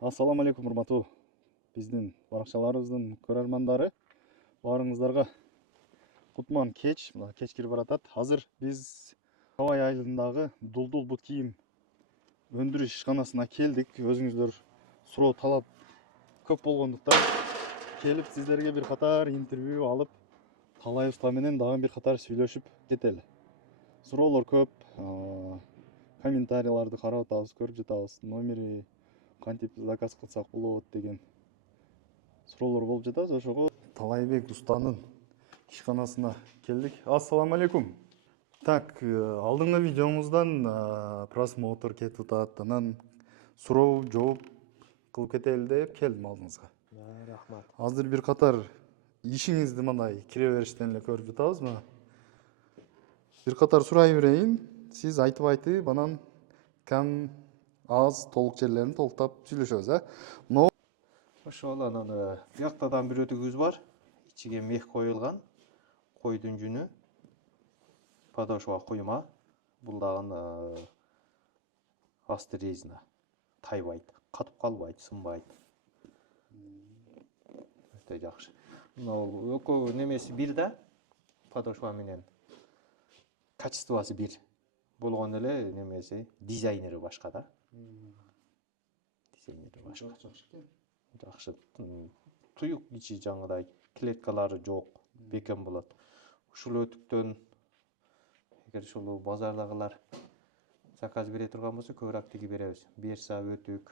Ассаламу алейкум, урматтуу биздин баракчаларыбыздын көрөрмандары. Баарыңыздарга кутман кеч, кеч кирип баратат. Азыр биз Хавай айылындагы Дулдул бут кийим өндүрүш ишканасына келдик. Өзүңүздөр суроо талап көп болгондуктан келип сиздерге бир катар интервью алып, Талай уста менен дагы бир катар сүйлөшүп кетели. Суроолор көп, комментарийларды карап атабыз, көрүп жатабыз. Номери кантип заказ кылсак болот деген суроолор болуп жатат. Ошого Талайбек устанын ишканасына келдик. Ассаламу алейкум. Так, алдыңкы видеомуздан просмотр кетип атат. Анан суроо жооп кылып кетели деп келдим алдыңызга. Рахмат. Азыр бир катар ишиңизди мындай кире бериштен эле көрүп жатабыз. Мына бир катар сурай берейин. Сиз айтып анан кам аз толук жерлерин толуктап сүйлөшөбүз, Но Ошол анан бияктадан бир өтүгүбүз бар. Ичиге мех коюлган. Койдун жүнү. Подошва куйма. Бул дагы асты резина. Тайбайт. Катып калбайт, сынбайт. Өтө жакшы. Мына экөө немеси бир да. Подошва менен качествосы бир. Болгон эле немеси дизайнери башка да. Дизайнери башка. Жакшы экен. Жакшы. Туюк ичи жаңыдай клеткалары жок, бекем болот. Ушул өтүктөн эгер ушул базардагылар заказ бере турган болсо көбүрөөк тигип беребиз. Берса өтүк.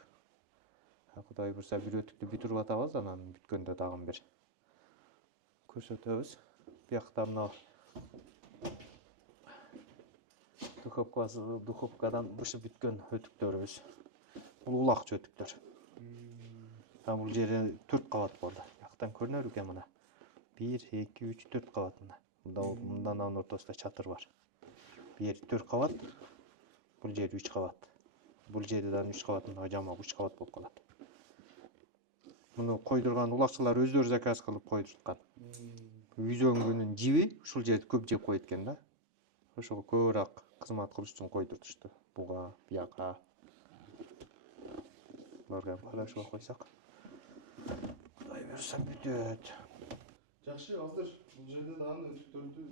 Кудай буйрса бир өтүктү бүтүрүп атабыз, анан бүткөндө дагы бир көрсөтөбүз. Биякта мына духовкадан бышып бүткөн өтүктөрүбүз. Бул улакчы өтүктөр. Бул жери 4 кабат болду. Бияктан көрүнөр экен мына. 1, 2, 3, 4 кабат мына. Мындан анын ортосунда чатыр бар. Бу жери 4 кабат. Бул жери 3 кабат. Бул жерден 3 кабат, мына жамак 3 кабат болуп калат. Муну койдурган улакчылар өздөрү заказ кылып койдурткан. Үйзөңгүнүн жиби ушул жерди көп жеп коет экен да. Ошого көбүрөөк кызмат кылыш үчүн койдуртушту. Буга, бияка. Буларга подошва койсок. Кудай буйрса бүтөт. Жакшы, азыр бул жерде дагы өтүктөрдү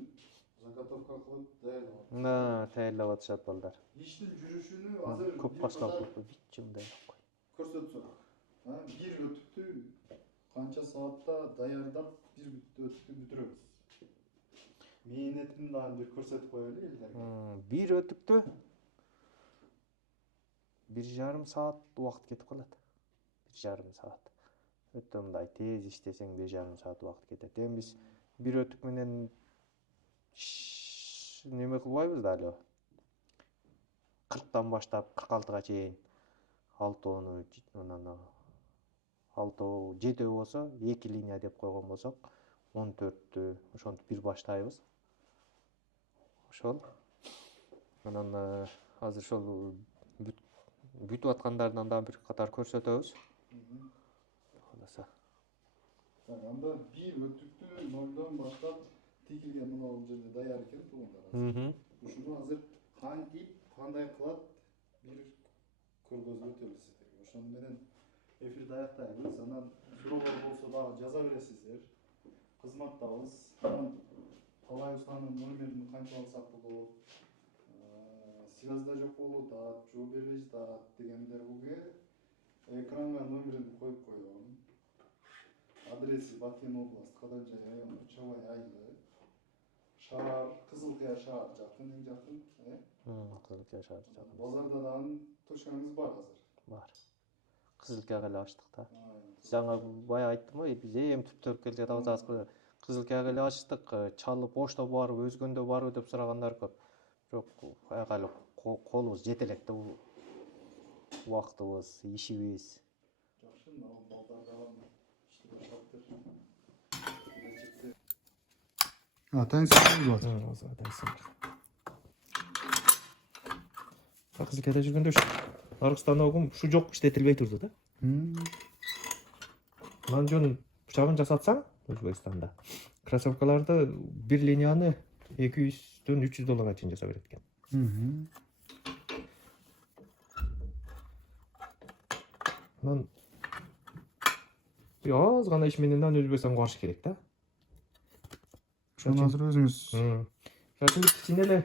заготовка кылып даярдап. Мына таярлап атышат балдар. Иштин жүрүшүнү азыр Көп башталып вичимде кой. көрсөтсөк. Бир өтүктү канча саатта даярдап бир өтүктү бүтүрөбүз. Мээнетин дагы бир көрсөтүп коелу элдерге. Бир өтүктө 1,5 саат убакыт кетип калат. 1,5 саат. Өтө мындай тез иштесең 1,5 саат убакыт кетет. Эми биз бир өтүк менен неме кылбайбыз да эле. 40тан баштап 46га чейин 6-ны, анан 6-7 болсо 2 линия деп койгон болсок 14-тү ошентип бир баштайбыз. Ошол. Анан азыр ошол бүтүп аткандарынан да бир катар көрсөтөбүз. Каласа. Анда бир өтүктү нолдон баштап тигилген мына бул жерде даяр экен туугандар. Ушуну азыр кантип, кандай кылат бир көргөзүп өтөлү сиздерге. Ошону менен эфирди аяктайбыз. Анан суроолор болсо дагы жаза бересиздер. Кызматтабыз. Анан Талай устанын номерин канча алсак болот? Связьда жок болуп атат, жооп бербей жатат дегендерге экранга номерин коюп койгон. Адреси Баткен область, Кадамжай району, Чабай айылы. Шаар, Кызылкая шаар жакын, эң жакын, Кызылкая шаар жакын. Базарда дагы точкаңыз бар азыр. Бар. Кызылкаяга эле ачтык да. Жаңа бая айттым го, биз эми түптөрүп келе жатабыз азыр. Кызылкаяга эле ачтык, чалып почта барбы, өзгөндө барбы деп сурагандар көп. Бирок аяга эле колубуз жете элек да, убактыбыз, ишибиз. Жакшы, балдар дагы ишти баштаптыр. Таңсыз бар. Кызылкаяда жүргөндө аркы станогум ушу жок, иштетилбей турду да. Анан жөн бычагын жасатсаң Өзбекстанда кроссовкаларды бир линияны $200-300 чейин жасап берет экен. Анан аз гана иш менен аны Өзбекстанга барыш керек да. Ошону азыр өзүңүз Ошон кичине эле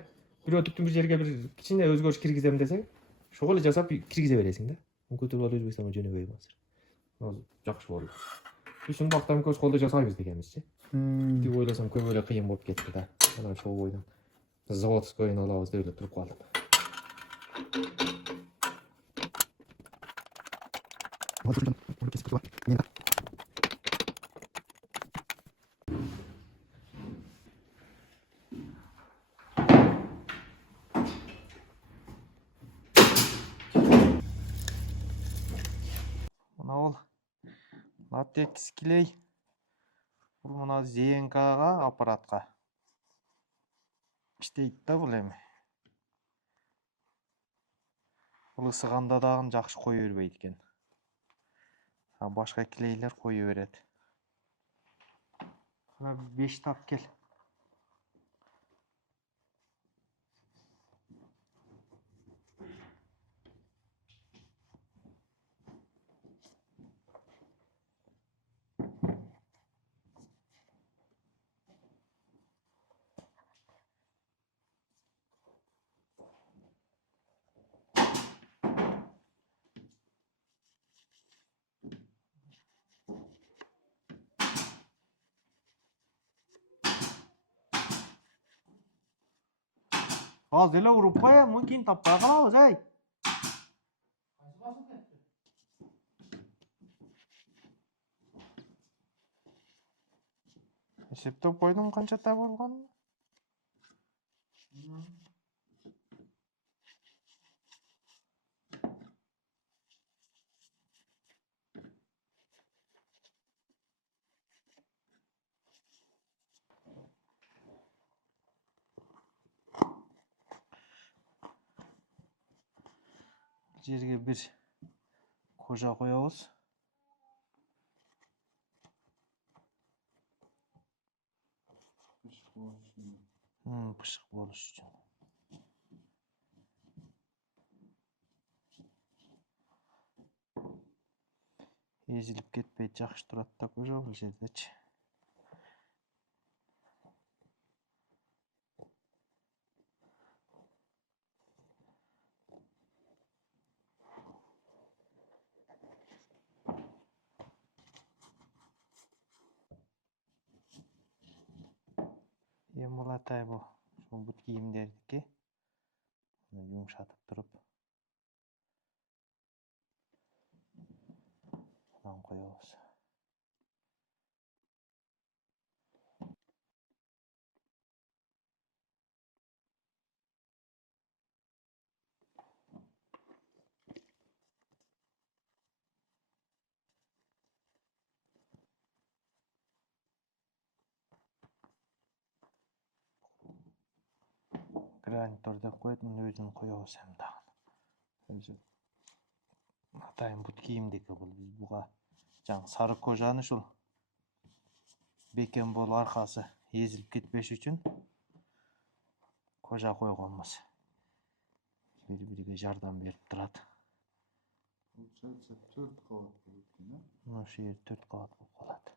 бир өтүктүн бир жерге бир кичине өзгөрүш киргизем десең, ошого эле жасап киргизе бересиң да. Көтөрүп алып Өзбекстанга жөнөбөйм азыр. Азыр жакшы болду. Ушун убакта көз колдо жасайбыз дегенбизчи. Тип ойлосом көп эле кыйын болуп кетти да. Анан ошол бойдон заводскойну алабыз деп эле туруп калдым. Мына бул латекс клей. Бул мына ЗНКга аппаратка иштейт да бул эми. Бул ысыганда дагы жакшы кое бербейт экен. Башка клейлер кое берет. Мына 5 тап кел. Az эле уруп кой, мумкин таппай калабыз, эй. Эсептеп койдум канча тап болгонун. Жерге бир кожа коебуз. Пышык болуш үчүн. Ezilip кетпейт, жакшы турат да кожа бул жердечи. Эми бул атай бул ушул бут кийимдердики. Жумшатып туруп мындан коебуз. Гранитор деп коет, муну өзүн коебуз эми дагы. Өзү атайын бут кийимдики бул. Биз буга жаңы сары кожаны ушул бекен болуп аркасы эзилип кетпеш үчүн кожа койгонбуз. Бири-бириге жардам берип турат. Получается 4 кабат болот экен, э? Ошол жер 4 кабат болуп калат.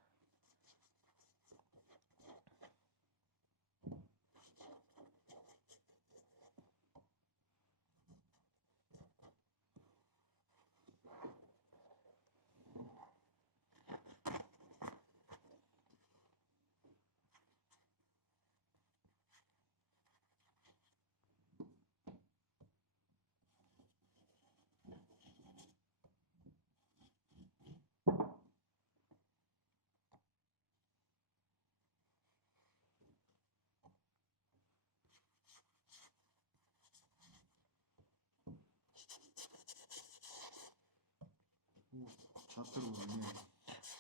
Çatır bu ne?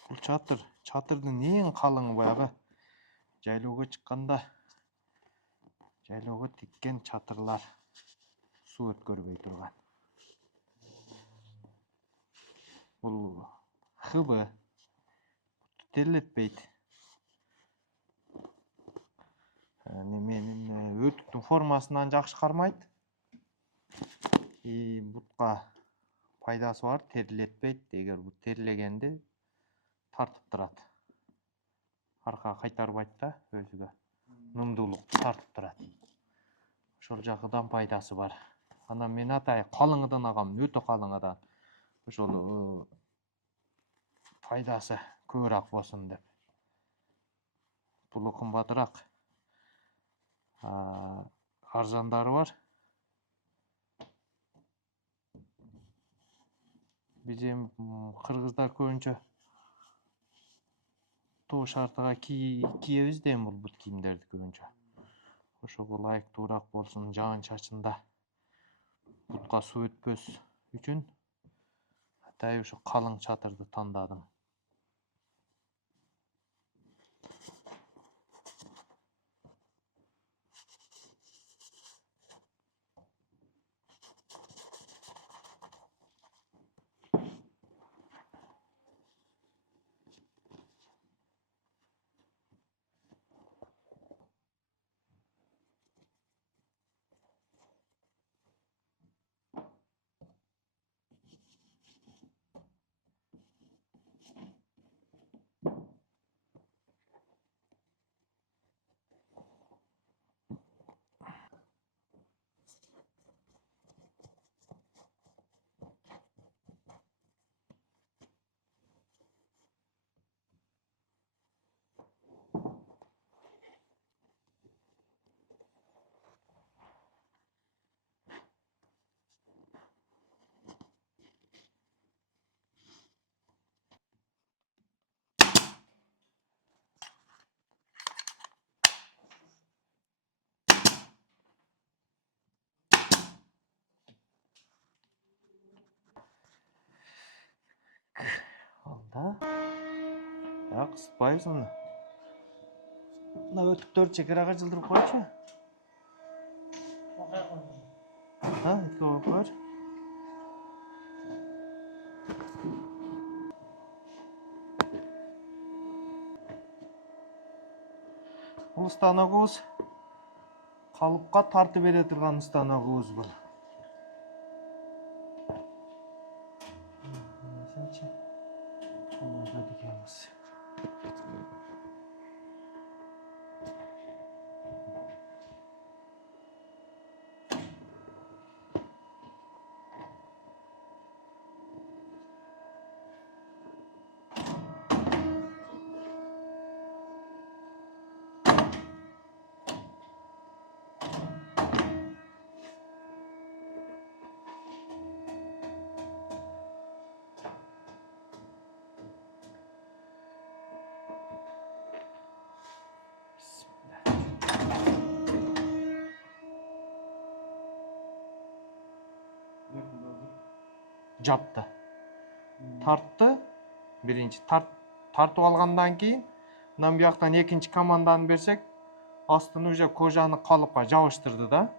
Бул чатыр, чатырдын эң калыңы баягы жайлоого чыкканда жайлоого тиккен чатырлар суу өткөрбөй турган. Бул хыбы терилетпейт. Өтүктүн формасынан жакшы кармайт. Бутка пайдасы бар, терилетпейт. Эгер бут терилегенде тартып тұрады. Арқа қайтарбайды да өзіге. Нымдуулықты тартып тұрады. Ошол жагыдан пайдасы бар. Анан мен атай калыңыдан агам, өтө калыңыдан. Ошол пайдасы көбүрөөк болсун деп. Пулу кымбатыраак. Арзандары бар. Биз эми кыргыздар көбүнчө тоо шартыга кийебиз да эми бул бут кийимдерди көбүнчө. Ошого ылайыктуураак болсун, жаан чачында бутка суу өтпөс үчүн атай ошо калың чатырды тандадым. Алда. Ya кысытпайбыз аны. Мына өтүктөрдү чекерага жылдырып койчу. Итке коюп койчу. Бул станогубуз калыпка тартып бере турган станогубуз бул. Жапты. Тартты. Биринчи тартып алгандан кийин, мындан бияктан экинчи команданы берсек, астын уже кожаны калыпка жабыштырды да.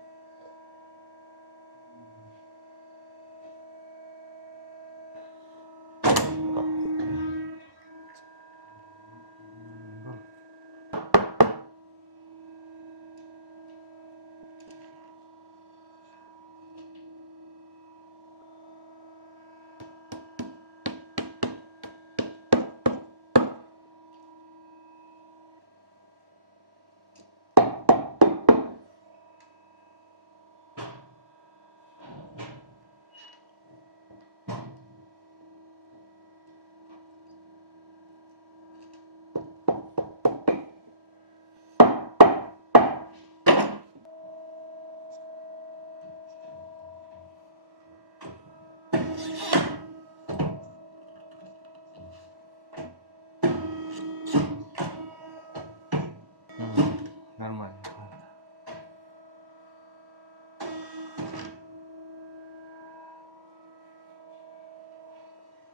Нормально.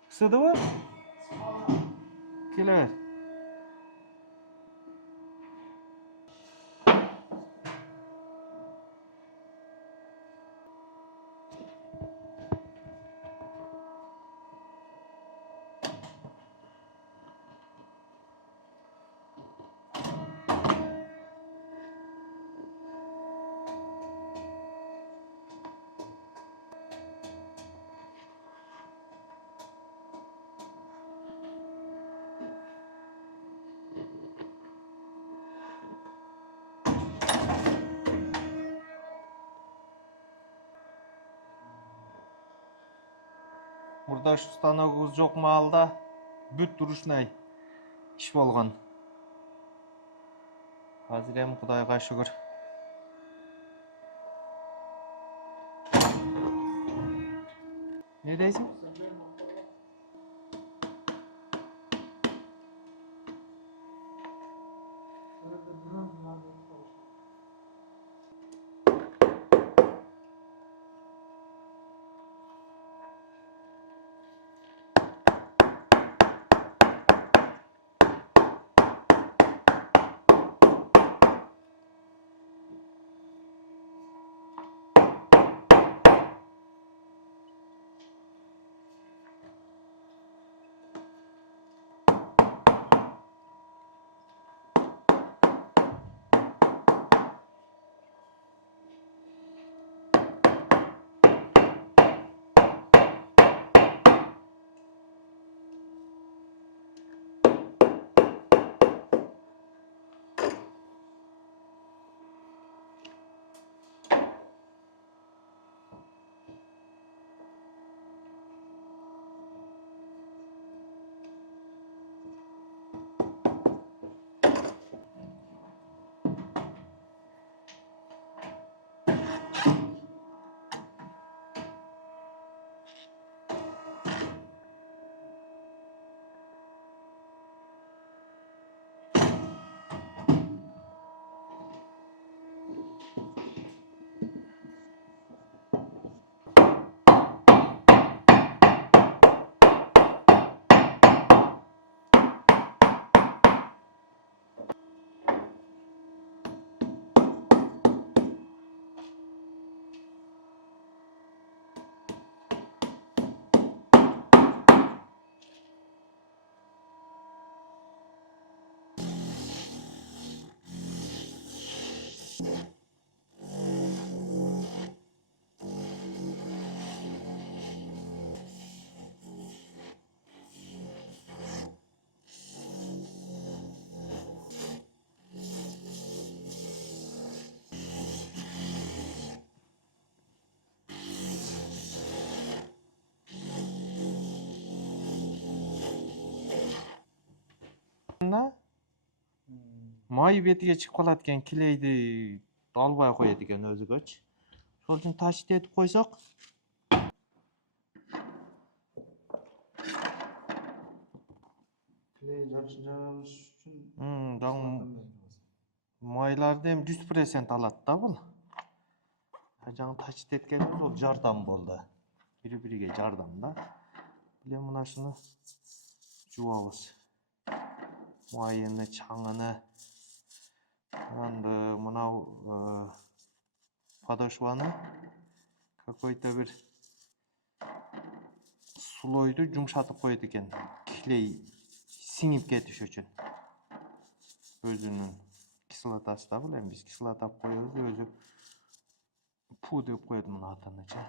Сыдыбы? Келе бер. Burada şu станогыбыз жоқ маалда бүт ручной iş болған. Қазір эми Кудайга шүгүр. Ne дейсің? Май бетиге чыгып калат экен, килейди албай коет экен өзүгөчү. Ошол үчүн тачит этип койсок. Клей жакшы жабыш үчүн Майларды эми 100% алат да бул. Жаңы тачит эткенибиз ол жардам болду. Бири-бириге жардам да. Биле мына шуну жуабыз. Майыны, чаңыны. Мынау подошваны какой-то бир слойду жумшатып коет экен. Клей сиңип кетиш үчүн. Өзүнүн кислотасы да бул, эми биз кислота коебуз, өзү пу деп коет мына атынычы.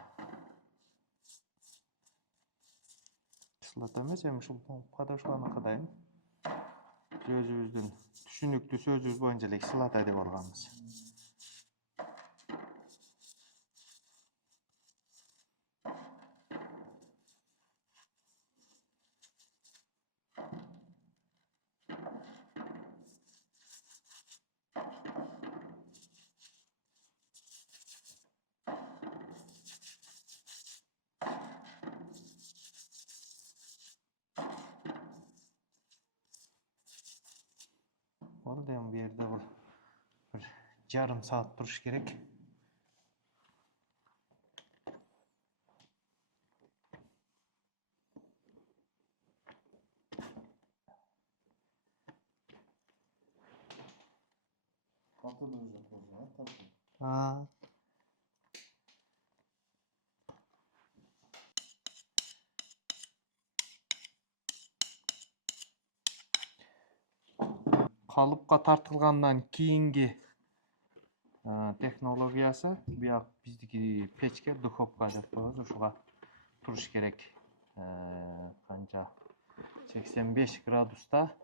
Кислота эмес, эми ушул подошваны кыдайм. Өзүбүздүн түшүнүктүү сөзүбүз боюнча эле кислота деп алганбыз. Болду, эми бу жерде бул бир жарым саат туруш керек. Калыпка тартылгандан кийинки технологиясы бияк биздики печке, духовка деп коебуз, ушуга туруш керек. Канча 85 градуста.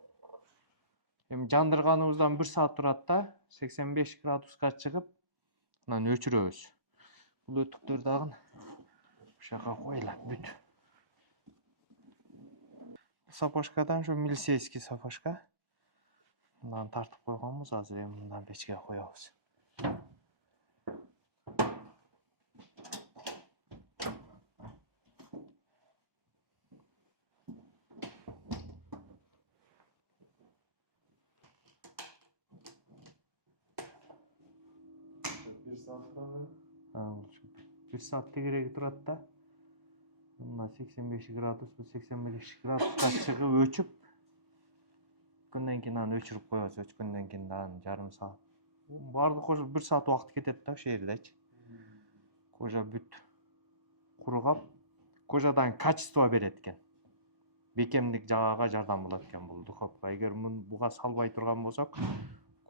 Эми жандырганыбыздан 1 саат турат да, 85 градуска чыгып, анан өчүрөбүз. Бул өтүктөр дагы ушака коюлат бүт. сапожкадан şu милицейский сапожка. Bundan тартып қойғанбыз, азыр эми мындан печке қоябыз. Bir saatte gereği turadi da. Bundan 85 gradus, bu 85 gradusga chiqib o'chib, kundan keyin ani o'chirib qo'yasiz. O'chgandan keyin yarım saat. Barda qo'shib 1 saat vaqt ketadi da o'sha yerdachi. Koja бүт qurg'ab, kojadan качество beradi ekan. Bekemlik jag'aga jardam bo'ladi ekan bu duxovka. Agar buga salbay turgan bo'lsak,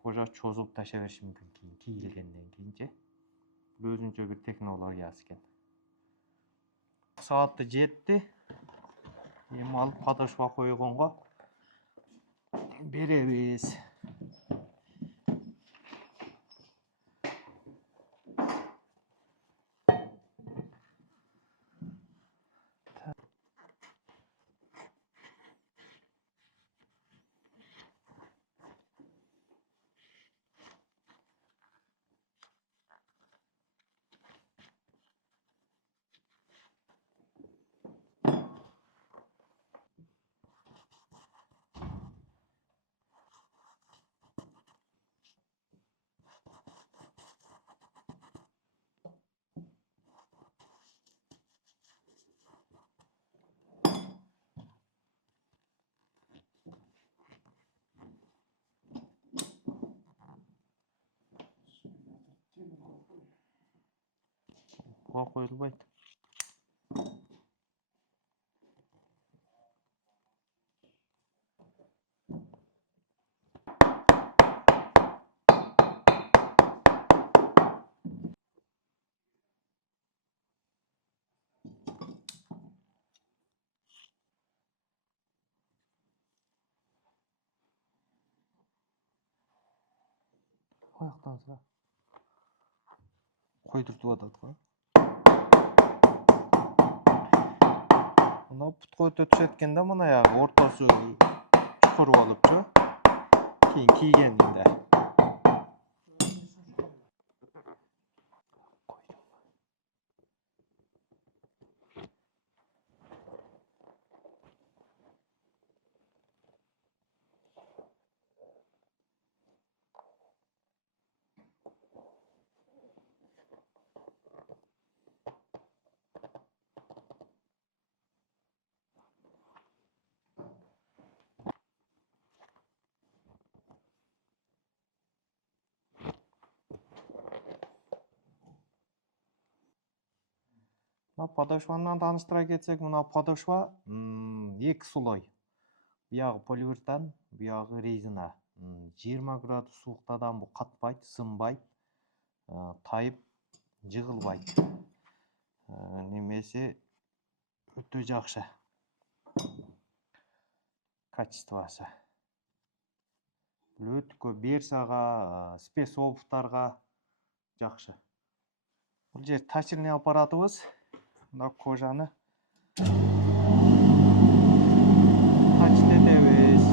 koja cho'zib tashlaverishi mumkin keyin kiyilgandan keyinchi. Bu o'zuncha bir texnologiyasi ekan. Saatda жетті. Ем алып подошва қойғанға беребіз. Buğa qo'yilmaydi. Oyoqdan sıra qo'ydirtib atadi. Mına putqa tötüşetkende mına yağı ortası çukur olupçu. Keyin kiygeninde. Подошвадан таныштыра кетсек, мына подошва екі слой. Бияғы поливертан, бияғы резина. 20 градус суықтадан бұл қатпайды, сынбайды, тайып, жығылбайды. Немесе өте жақсы качествосы. Өте көп берсаға, спец обувтарға жақсы. Бұл жер тачильный аппаратыбыз. Мына кожаны тачилетебиз.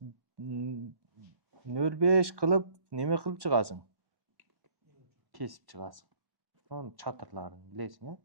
0,5 qilib nima qilib chiqasan? Kesib chiqasan. Onu çatırlarını bilesing, ha?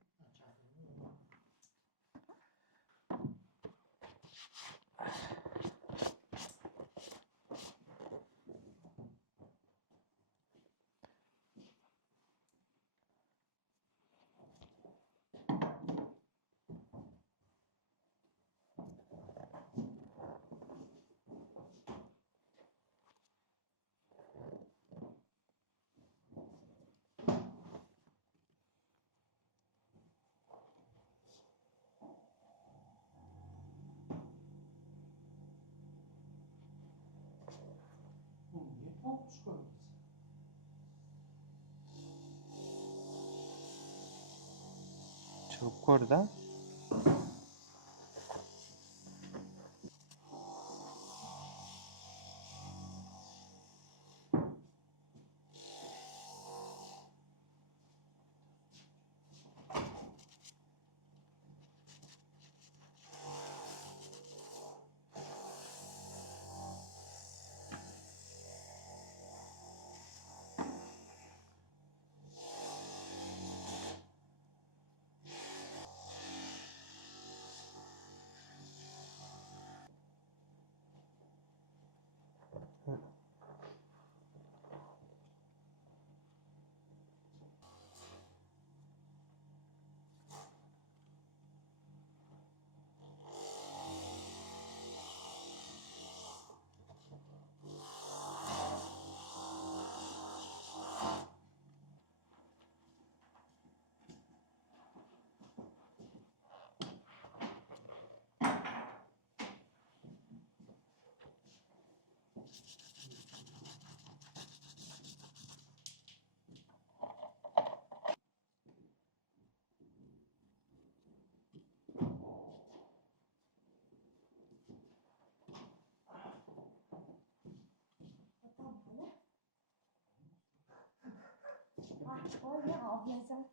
Çıkıp ko'r da. Öyle ablacığım.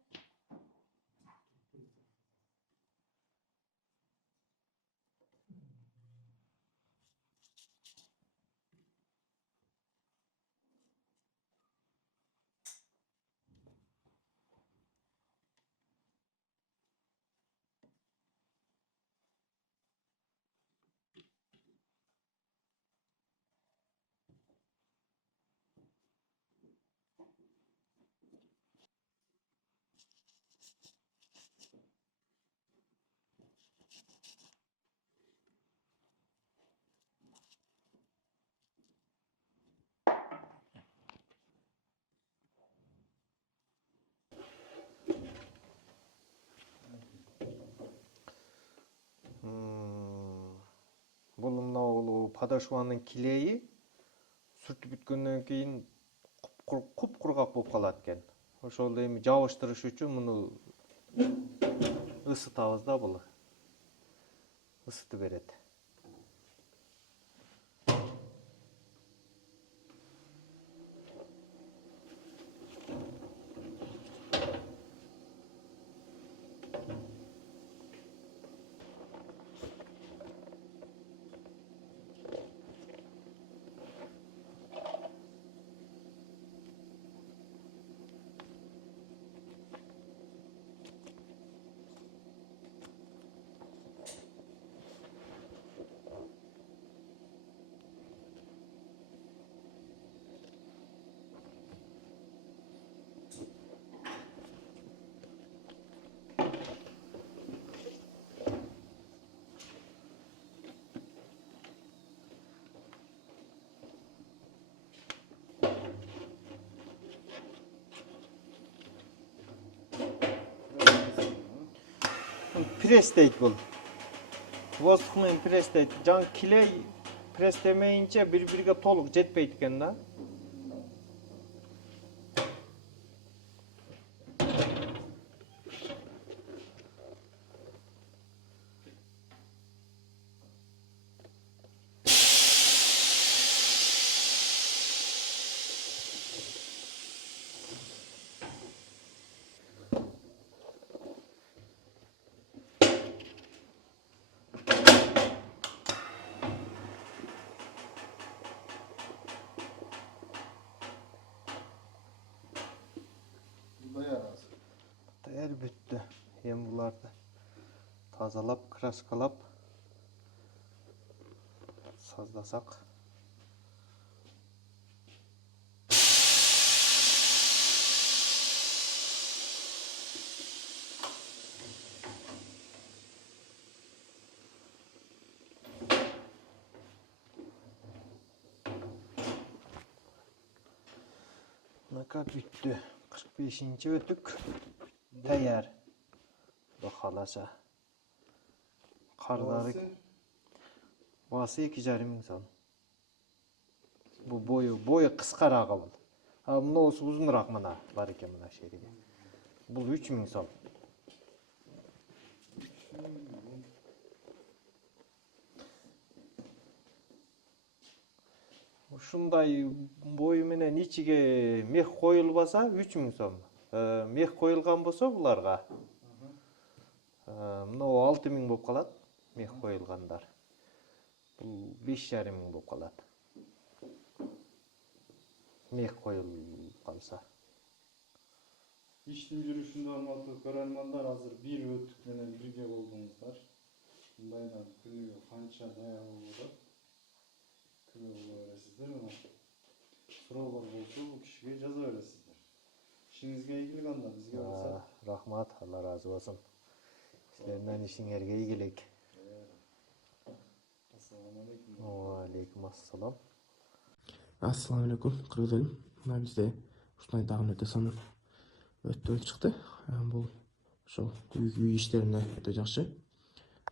Бұл мынау подошваның килейі сүртүп бүткөндөн кийин куп-кургак болуп калат экен. Ошол эми жабыштырыш үчүн муну ысытабыз да, бул ысытып берет. Press deyt bul. Воздух менен пресс дейт. Жаңы килей пресстемейинче бири-бириге толук жетпейт экен да. бүтті. Эми буларды тазалап, краскалап саздасак. Мынака бүтті. 45-ші өтүк таяр. Құда қаласа. Қардары басы 2,5 мың сом. Бұл бойы қысқарағы бұл. Мынаусы ұзынырақ мына бар екен мына шериге. Бұл 3 мың сом. Ушундай бою менен ичиге мех коюлбаса 3 мың сом. Мех коюлган болсо буларга мынау 6 мың болуп калат. Мех коюлгандар. Бул 5,5 мың болуп калат. Мех коюлуп калса. Иштин жүрүшүндө урматтуу көрөрмандар, азыр бир өтүк менен бирге болдуңуздар. Мындайдан күнүгө канча даяр болот? Күбө боло бересиздер. Суроолор болсо бул кишиге жаза бересиздер. Ишиңизге ийгилик анда бизге уруксат. Рахмат, Алла разы болсун. Силерден ишиңерге ийгилик. Ассаламу алейкум. Ва алейкум ассалам. Ассаламу алейкум, кыргыз элим. Мына бизде ушундай дагы өтө сонун өтүп чыкты. Бул ошол үй иштерине өтө жакшы.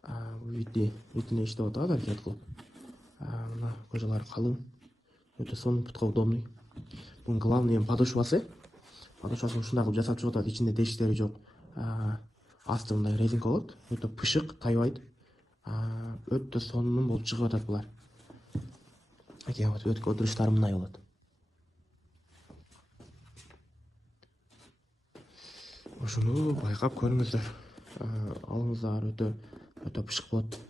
Бул витине иштеп атат аракет кылып. Мына кожалары калың, өтө сонун, путка удобный. Бунун главный подошвасы. Подошвасын ушундай кылып жасап чыгып атат, ичинде тешиктери жок. Асты мындай резинка болот, өтө пышык, тайбайт. Өтө сонун болуп чыгып атат булар. Өтүк отуруштары мындай болот. Ошону байкап көрүңүздөр. Алыңыздар өтө пышык болот.